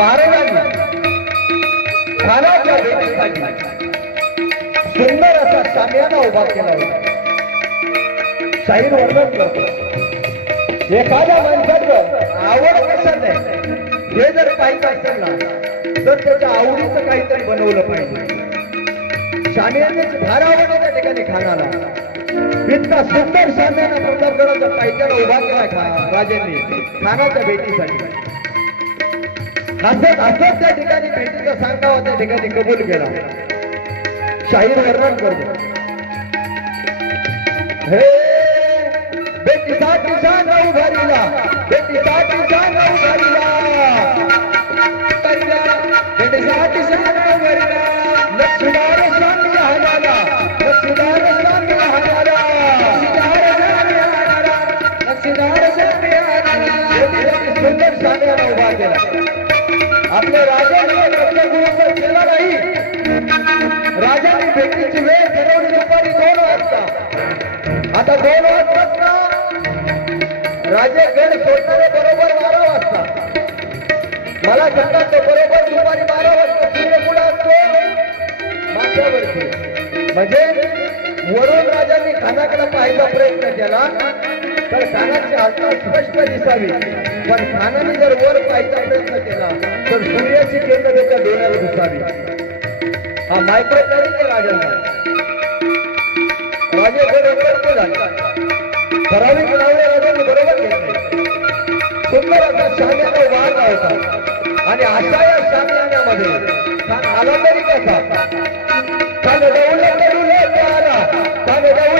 महाराजांनी खानाच्या भेटीसाठी सुंदर असा सामयाना उभा केला होता. शाहीर वर्णन करतो. एखाद्या माणसाचं आवड कशात आहे हे जर पाहिजे असेल ना तर त्याच्या आवडीचं काहीतरी बनवलं पाहिजे. शामियानाची फार आवड त्या ठिकाणी खानाला. इतका सुंदर शामियाना प्रतापगडाच्या पायथ्याला उभा केला खा राजांनी खानाच्या भेटीसाठी. असंच असंच त्या ठिकाणी भेटीचा सांगावा त्या ठिकाणी कबूल केला. शाहीर वर्णन करतो. हे बेटीसाठी शान उभारीला बेटीसाठी शान उभारीला. बेटीसाठी शान भेटीची वेळ ठरवली दुपारी दोन वाजता. आता दोन वाजता राजे गड सोडणारे बरोबर बारा वाजता. मला सांगा तो बरोबर दुपारी बारा वाजता सूर्य कुठं असतो? माथ्यावरती. म्हणजे वरून राजांनी खानाकडे पाहायचा प्रयत्न केला तर खानाची हालचाल स्पष्ट दिसावी. पण खानाने जर वर पाहायचा प्रयत्न केला तर सूर्याची केंद्र त्याच्या डोळ्यावर दिसावी. हा मायक्रो आहे राजांना राजे बरोबर झाले. ठराविक लावले राजांनी बरोबर घेतले. सुंदर असा शाम्याचा वाद होता आणि अशा या शामियान्यामध्ये छान आला तरी कसा? छान डौलकडून आला. छान डौल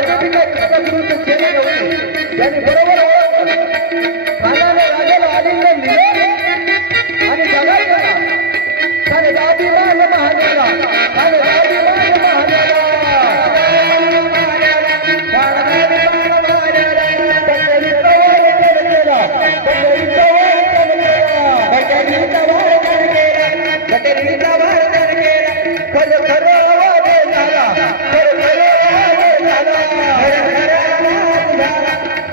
लागला आपले राजे बी काही कृष्णगुरूचे चेले नव्हते त्यांनी बरोबर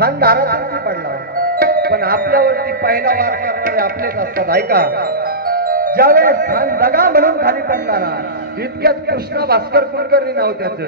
पडला खान पडला पण आपल्यावरती पहिला वार करणारे आपलेच असतात ऐका. ज्यावेळेस खान दगा म्हणून खाली पडणारा इतक्यात कृष्णा भास्कर कुलकर्णी नाव त्याच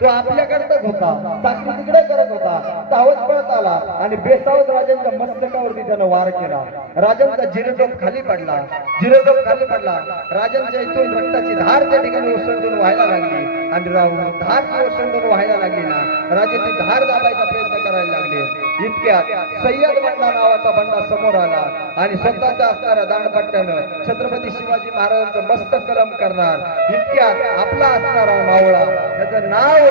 तो आपल्याकडतच होता चाकरी तिकडे करत होता तावत पळत आला आणि बेसावत राजांच्या मस्तकावरती त्यानं वार केला. राजांचा जिरटोप खाली पडला. जिरटोप खाली पडला. राजांच्या इथून रक्ताची धार त्या ठिकाणी ओसंडून व्हायला लागली. आणि राव धार ओसंडून व्हायला लागली ना. राजाची धार दाबायचा प्रयत्न करायला लागले. इतक्यात सय्यद बंडा नावाचा बंडा समोर आला आणि स्वतःच्या असणाऱ्या दांडपट्ट्यानं छत्रपती शिवाजी महाराजांचं मस्त कलम करणार. इतक्यात आपला असणारा मावळा त्याचं नाव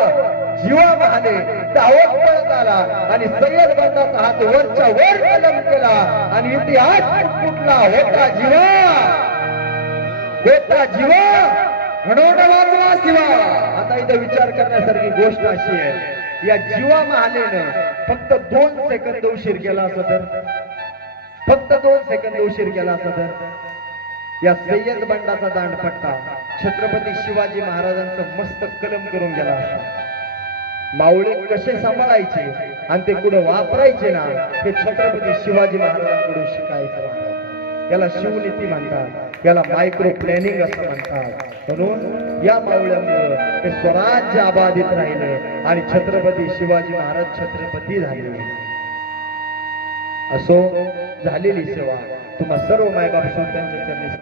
जीवा महाले धावत पळत आला आणि सय्यद बंडाचा हात वरच्या वर कलम केला आणि इतिहास कुठला? होता जीवा. होता जीवा. म्हणून वाचला शिवा. आता इथं विचार करण्यासारखी गोष्ट अशी आहे. या जीवा महालेनं फक्त दोन सेकंद उशीर केला असं तर? फक्त दोन सेकंद उशीर केला असं तर? या सय्यद बंडाचा दांडपट्टा छत्रपती शिवाजी महाराजांचं मस्त कलम करून गेला असता. मावळे कसे सांभाळायचे आणि ते कुठं वापरायचे ना हे छत्रपती शिवाजी महाराजांकडून शिकायचं याला शिवनीती म्हणतात. याला मायक्रो प्लॅनिंग असं म्हणतात. म्हणून या मावळ्यामुळं ते स्वराज्य अबाधित राहिलं आणि छत्रपती शिवाजी महाराज छत्रपती झाले. असो झालेली सेवा. तुम्हा सर्व मायबाप त्यांच्या